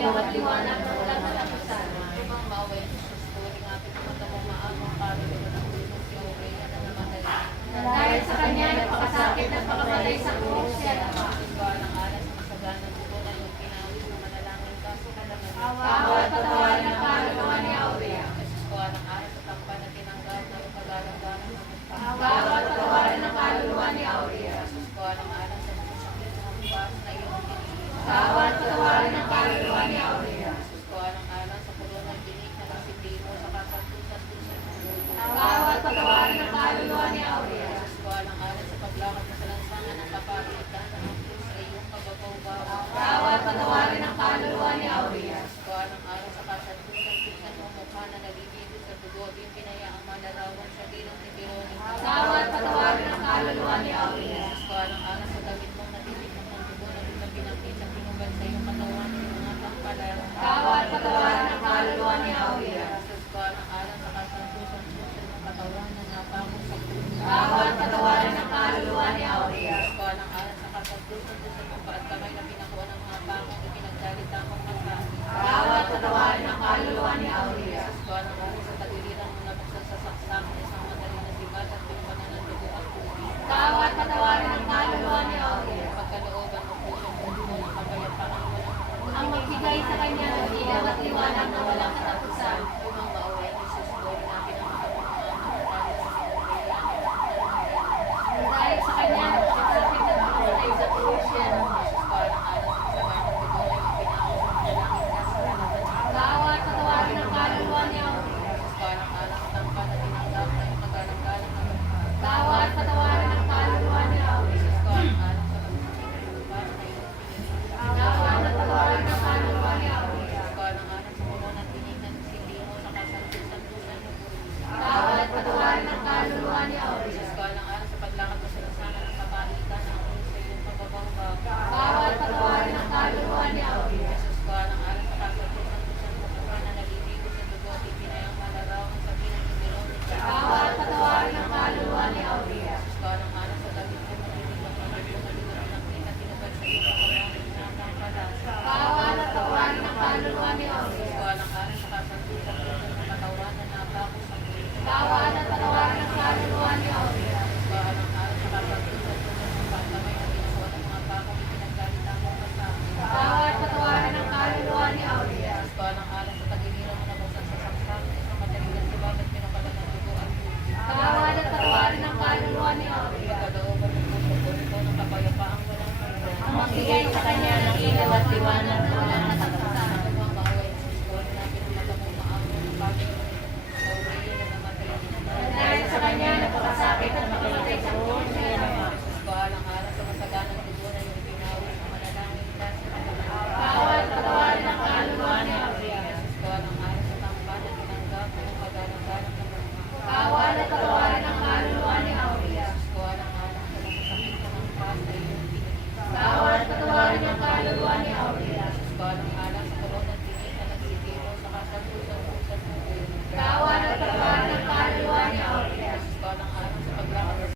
ilaw at liwanag ng ulan na lapisan. Upang maway ng Diyos ko, ring ating pagkatawang maamang karito ng Diyos si Aurea na namatay. Dahil sa kanya napakasakit at pakamatay sa krus siya naman. Diyos ko, alang alas sa kasaganang buko na yung pinawis na manalangin ka sa kalangan. Awa at patawarin ang kaluluwa ni Aurea. Diyos ko, alang alas sa tampan na tinanggap na yung kagalang-galang ng Awa at patawarin ang kaluluwa ni Aurea. Diyos ko, alang alas sa masasakit na bukas na iyong pinili. Awa at patawarin ang kaluluwa ni Aurea. Diyos ko, alang alas sa kulunang dinig na nasipimo sa kasantusan-tusan ng mundo. Awa at patawarin ang kaluluwa ni Aurea. Diyos ko, alang alas sa paglakad sa lansangan ng kapalitan ng Diyos sa iyong kababaw-bawa. Awa at patawarin ang kaluluwa ni Aurea. Diyos ko, alang alas sa kasantusan-tusan ng mukha na nalilito sa dugo at yung pinayaang malalawan sa bilang ni Veronica. Awa at patawarin ang kaluluwa ni Aurea. Diyos ko, alang alas sa damit mong natitikot ng dugo na bilang pinakita pinuban sa iyong katawan ng mga tampalan. Awa at patawarin ang kaluluwa ni Aurea. Diyos ko, alang alas sa kasantusan-tusan ng katawan na napamo sa krus. Awa at patawarin ang kaluluwa ni Aurea. Diyos ko, alang alas sa kasantusan-tusan ng paa at kamay na pinakuha ng mga pamong na pinagdalitamang kasabi. Awa at patawarin ang kaluluwa ni Aurea. Diyos ko, alang